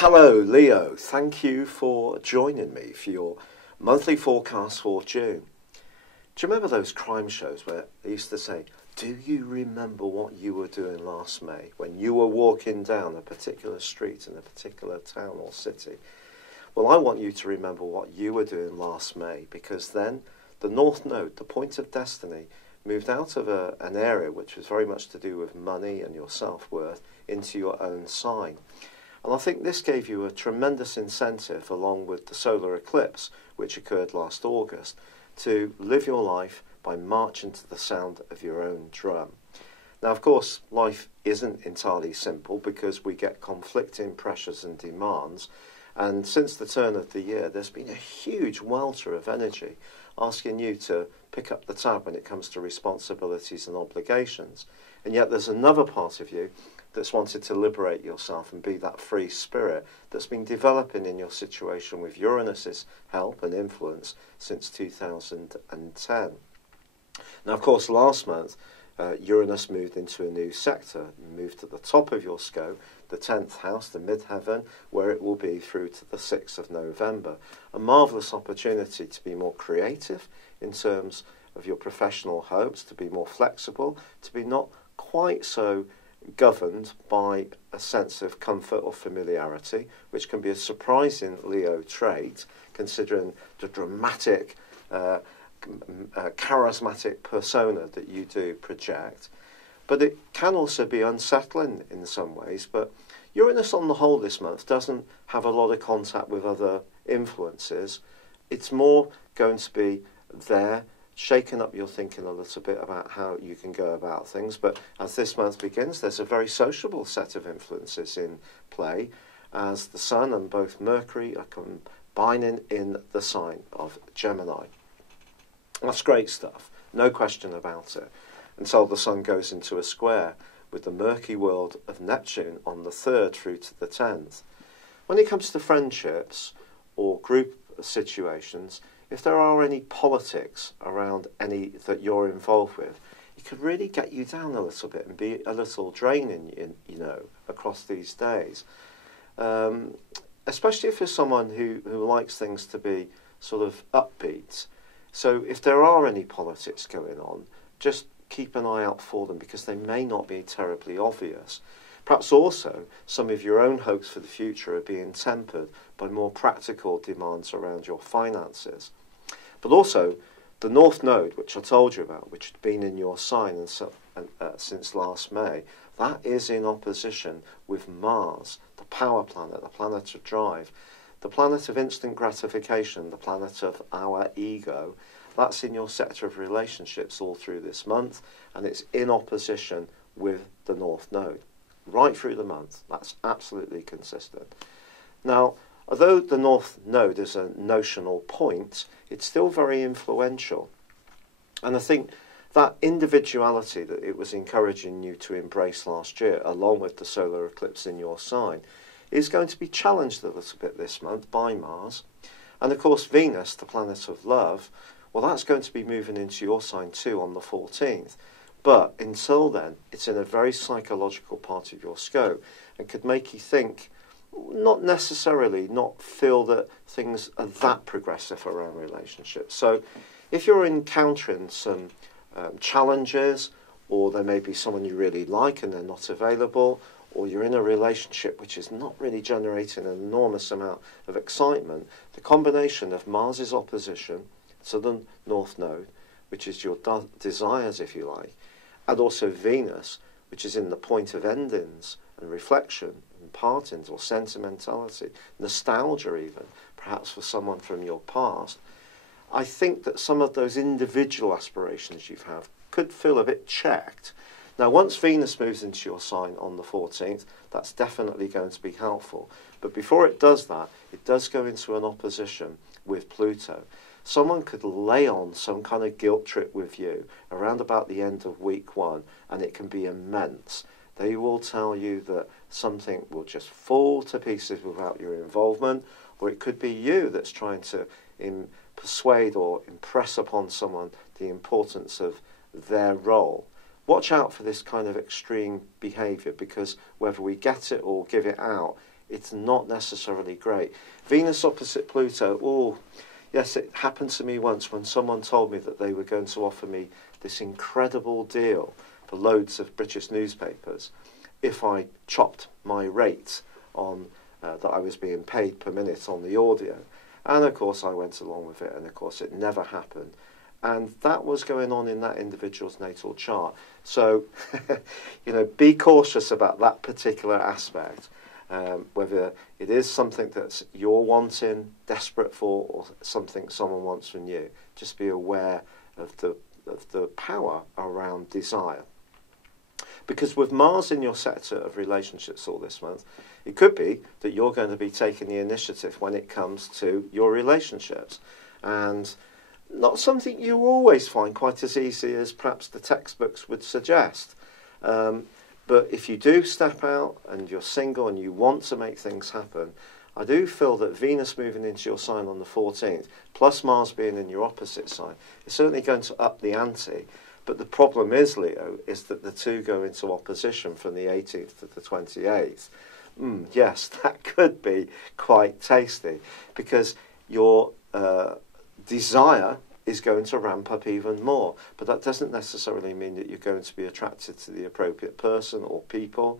Hello, Leo. Thank you for joining me for your monthly forecast for June. Do you remember those crime shows where they used to say, do you remember what you were doing last May when you were walking down a particular street in a particular town or city? Well, I want you to remember what you were doing last May, because then the North Node, the point of destiny, moved out of an area which was very much to do with money and your self-worth into your own sign. And I think this gave you a tremendous incentive, along with the solar eclipse, which occurred last August, to live your life by marching to the sound of your own drum. Now, of course, life isn't entirely simple because we get conflicting pressures and demands. And since the turn of the year, there's been a huge welter of energy asking you to pick up the tab when it comes to responsibilities and obligations. And yet there's another part of you that's wanted to liberate yourself and be that free spirit that's been developing in your situation with Uranus's help and influence since 2010. Now, of course, last month, Uranus moved into a new sector, moved to the top of your scope, the 10th house, the midheaven, where it will be through to the 6th of November. A marvellous opportunity to be more creative in terms of your professional hopes, to be more flexible, to be not quite so governed by a sense of comfort or familiarity, which can be a surprising Leo trait, considering the dramatic, charismatic persona that you do project. But it can also be unsettling in some ways. But Uranus on the whole this month doesn't have a lot of contact with other influences. It's more going to be there, shaking up your thinking a little bit about how you can go about things. But as this month begins, there's a very sociable set of influences in play, as the Sun and both Mercury are combining in the sign of Gemini. That's great stuff, no question about it, until the Sun goes into a square with the murky world of Neptune on the 3rd through to the 10th. When it comes to friendships or group situations, if there are any politics around any that you're involved with, it could really get you down a little bit and be a little draining, across these days. Especially if you're someone who likes things to be sort of upbeat. So if there are any politics going on, just keep an eye out for them, because they may not be terribly obvious. Perhaps also some of your own hopes for the future are being tempered by more practical demands around your finances. But also the North Node, which I told you about, which had been in your sign since last May, that is in opposition with Mars, the power planet, the planet of drive, the planet of instant gratification, the planet of our ego. That's in your sector of relationships all through this month, and it's in opposition with the North Node right through the month. That's absolutely consistent. Now, although the North Node is a notional point, it's still very influential. And I think that individuality that it was encouraging you to embrace last year, along with the solar eclipse in your sign, is going to be challenged a little bit this month by Mars. And of course, Venus, the planet of love, well, that's going to be moving into your sign too on the 14th. But until then, it's in a very psychological part of your scope and could make you think, not feel that things are that progressive around relationships. So if you're encountering some challenges, or there may be someone you really like and they're not available, or you're in a relationship which is not really generating an enormous amount of excitement, the combination of Mars's opposition to the North Node, which is your desires, if you like, and also Venus, which is in the point of endings and reflection and partings or sentimentality, nostalgia even, perhaps for someone from your past, I think that some of those individual aspirations you've had could feel a bit checked. Now, once Venus moves into your sign on the 14th, that's definitely going to be helpful. But before it does that, it does go into an opposition with Pluto. Someone could lay on some kind of guilt trip with you around about the end of week 1, and it can be immense. They will tell you that something will just fall to pieces without your involvement, or it could be you that's trying to persuade or impress upon someone the importance of their role. Watch out for this kind of extreme behaviour, because whether we get it or give it out, it's not necessarily great. Venus opposite Pluto, oh, yes, it happened to me once when someone told me that they were going to offer me this incredible deal for loads of British newspapers if I chopped my rate on that I was being paid per minute on the audio. And of course I went along with it, and of course it never happened. And that was going on in that individual's natal chart. So, you know, be cautious about that particular aspect. Whether it is something that you're wanting, desperate for, or something someone wants from you. Just be aware of the power around desire. Because with Mars in your sector of relationships all this month, it could be that you're going to be taking the initiative when it comes to your relationships. And not something you always find quite as easy as perhaps the textbooks would suggest. But if you do step out and you're single and you want to make things happen, I do feel that Venus moving into your sign on the 14th, plus Mars being in your opposite sign, is certainly going to up the ante. But the problem is, Leo, is that the two go into opposition from the 18th to the 28th. Yes, that could be quite tasty, because your desire is going to ramp up even more. But that doesn't necessarily mean that you're going to be attracted to the appropriate person or people,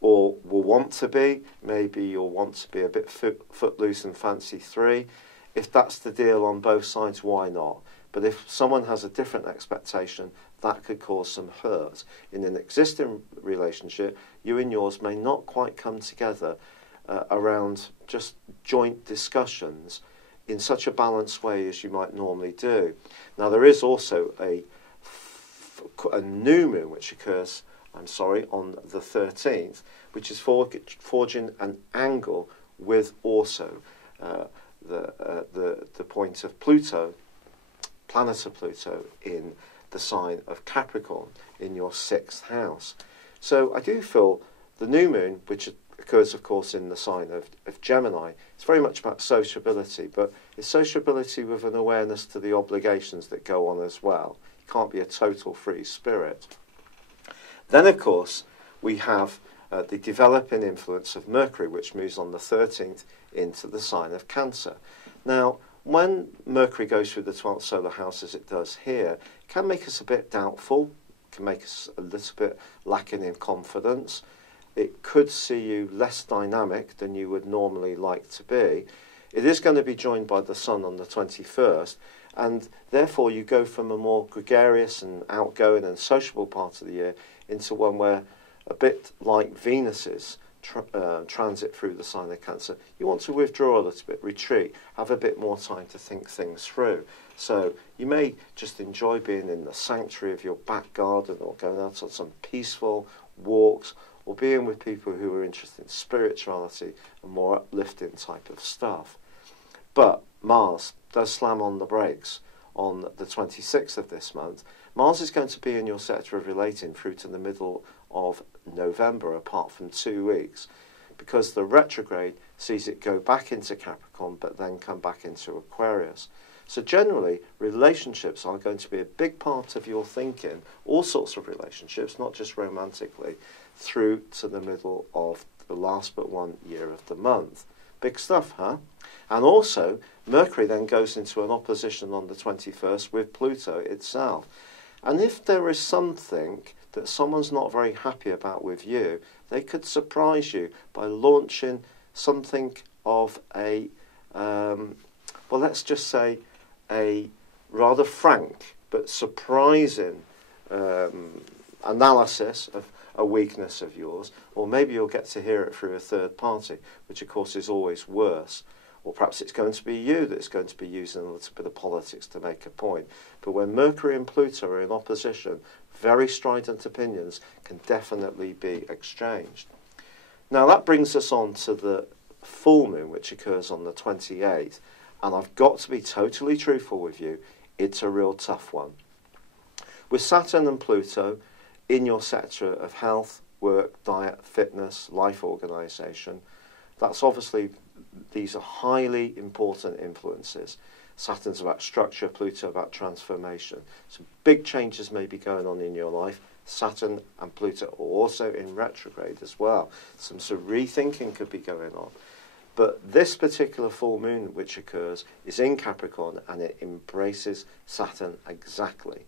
or will want to be. Maybe you'll want to be a bit footloose and fancy free. If that's the deal on both sides, why not? But if someone has a different expectation, that could cause some hurt. In an existing relationship, you and yours may not quite come together around just joint discussions in such a balanced way as you might normally do. Now, there is also a new moon which occurs, on the 13th, which is forging an angle with also the point of Pluto, planet of Pluto, in the sign of Capricorn, in your 6th house. So I do feel the new moon, which occurs, of course, in the sign of Gemini, it's very much about sociability, but it's sociability with an awareness to the obligations that go on as well. You can't be a total free spirit. Then, of course, we have the developing influence of Mercury, which moves on the 13th into the sign of Cancer. Now, when Mercury goes through the 12th solar house, as it does here, it can make us a bit doubtful, can make us a little bit lacking in confidence. It could see you less dynamic than you would normally like to be. It is going to be joined by the Sun on the 21st, and therefore you go from a more gregarious and outgoing and sociable part of the year into one where, a bit like Venus's transit through the sign of Cancer, you want to withdraw a little bit, retreat, have a bit more time to think things through. So you may just enjoy being in the sanctuary of your back garden, or going out on some peaceful walks, or being with people who are interested in spirituality and more uplifting type of stuff. But Mars does slam on the brakes on the 26th of this month. Mars is going to be in your sector of relating through to the middle of November, apart from 2 weeks, because the retrograde sees it go back into Capricorn but then come back into Aquarius. So generally, relationships are going to be a big part of your thinking, all sorts of relationships, not just romantically, through to the middle of the last but 1 year of the month. Big stuff, huh? And also, Mercury then goes into an opposition on the 21st with Pluto itself. And if there is something that someone's not very happy about with you, they could surprise you by launching something of a, let's just say, a rather frank but surprising analysis of a weakness of yours, or maybe you'll get to hear it through a third party, which of course is always worse. Or perhaps it's going to be you that's going to be using a little bit of politics to make a point. But when Mercury and Pluto are in opposition, very strident opinions can definitely be exchanged. Now that brings us on to the full moon, which occurs on the 28th. And I've got to be totally truthful with you, it's a real tough one. With Saturn and Pluto in your sector of health, work, diet, fitness, life organisation, that's obviously, these are highly important influences. Saturn's about structure, Pluto about transformation. Some big changes may be going on in your life. Saturn and Pluto are also in retrograde as well. Some sort of rethinking could be going on. But this particular full moon which occurs is in Capricorn, and it embraces Saturn exactly.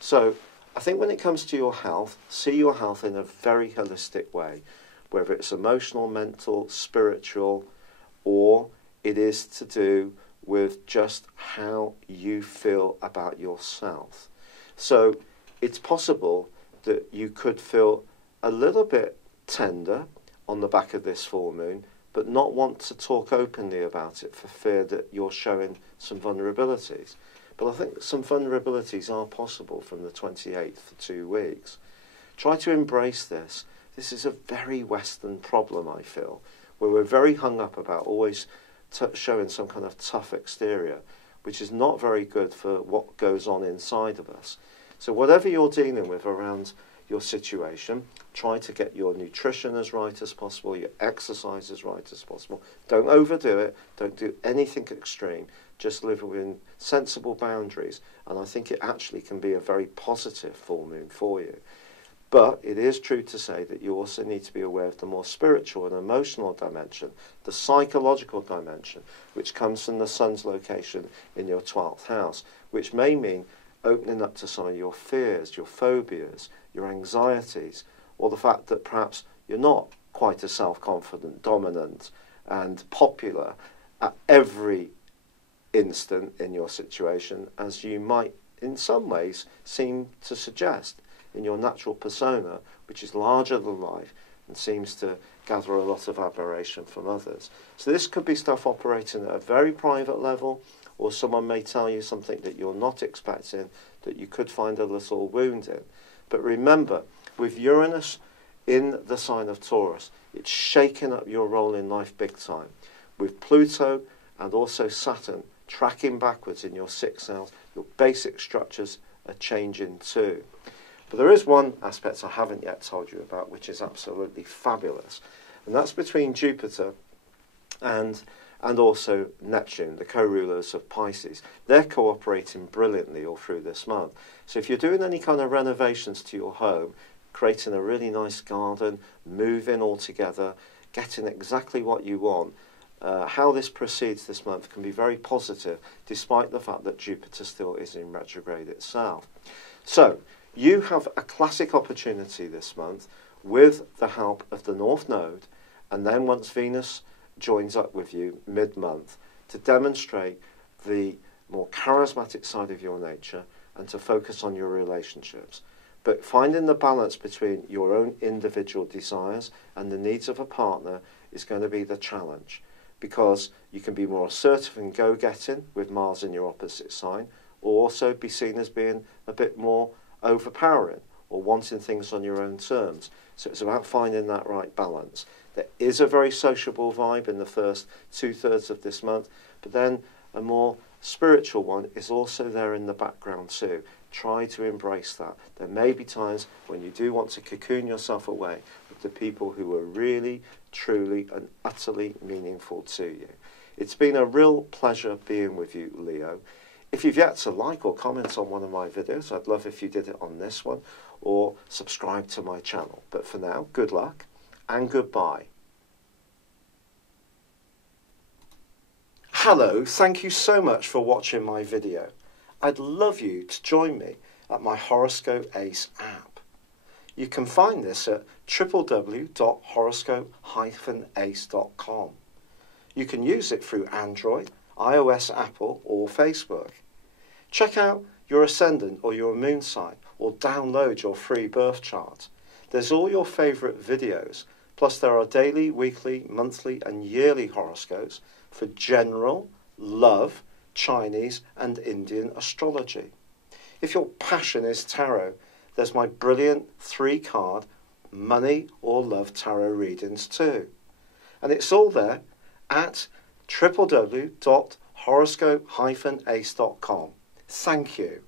So I think when it comes to your health, see your health in a very holistic way, whether it's emotional, mental, spiritual, or it is to do with just how you feel about yourself. So it's possible that you could feel a little bit tender on the back of this full moon, but not want to talk openly about it for fear that you're showing some vulnerabilities. But I think some vulnerabilities are possible from the 28th for 2 weeks. Try to embrace this. This is a very Western problem, I feel, where we're very hung up about always showing some kind of tough exterior, which is not very good for what goes on inside of us. So whatever you're dealing with around your situation, try to get your nutrition as right as possible, your exercise as right as possible. Don't overdo it. Don't do anything extreme. Just live within sensible boundaries. And I think it actually can be a very positive full moon for you. But it is true to say that you also need to be aware of the more spiritual and emotional dimension, the psychological dimension, which comes from the sun's location in your 12th house, which may mean opening up to some of your fears, your phobias, your anxieties, or the fact that perhaps you're not quite as self-confident, dominant, and popular at every instant in your situation as you might in some ways seem to suggest in your natural persona, which is larger than life and seems to gather a lot of admiration from others. So this could be stuff operating at a very private level, or someone may tell you something that you're not expecting that you could find a little wound in. But remember, with Uranus in the sign of Taurus, it's shaking up your role in life big time. With Pluto and also Saturn tracking backwards in your 6th house, your basic structures are changing too. But there is one aspect I haven't yet told you about, which is absolutely fabulous, and that's between Jupiter and also Neptune, the co-rulers of Pisces. They're cooperating brilliantly all through this month. So if you're doing any kind of renovations to your home, creating a really nice garden, moving all together, getting exactly what you want, how this proceeds this month can be very positive, despite the fact that Jupiter still is in retrograde itself. So you have a classic opportunity this month with the help of the North Node, and then once Venus joins up with you mid-month, to demonstrate the more charismatic side of your nature and to focus on your relationships. But finding the balance between your own individual desires and the needs of a partner is going to be the challenge, because you can be more assertive and go-getting with Mars in your opposite sign, or also be seen as being a bit more overpowering or wanting things on your own terms. So it's about finding that right balance. There is a very sociable vibe in the first 2/3 of this month, but then a more spiritual one is also there in the background too. Try to embrace that. There may be times when you do want to cocoon yourself away with the people who are really, truly and utterly meaningful to you. It's been a real pleasure being with you, Leo. If you've yet to like or comment on one of my videos, I'd love if you did it on this one, or subscribe to my channel. But for now, good luck and goodbye. Hello, thank you so much for watching my video. I'd love you to join me at my Horoscope Ace app. You can find this at www.horoscope-ace.com. You can use it through Android, iOS, Apple, or Facebook. Check out your ascendant or your moon sign, or download your free birth chart. There's all your favourite videos, plus there are daily, weekly, monthly and yearly horoscopes for general, love, Chinese and Indian astrology. If your passion is tarot, there's my brilliant 3-card money or love tarot readings too. And it's all there at www.horoscope-ace.com. Thank you.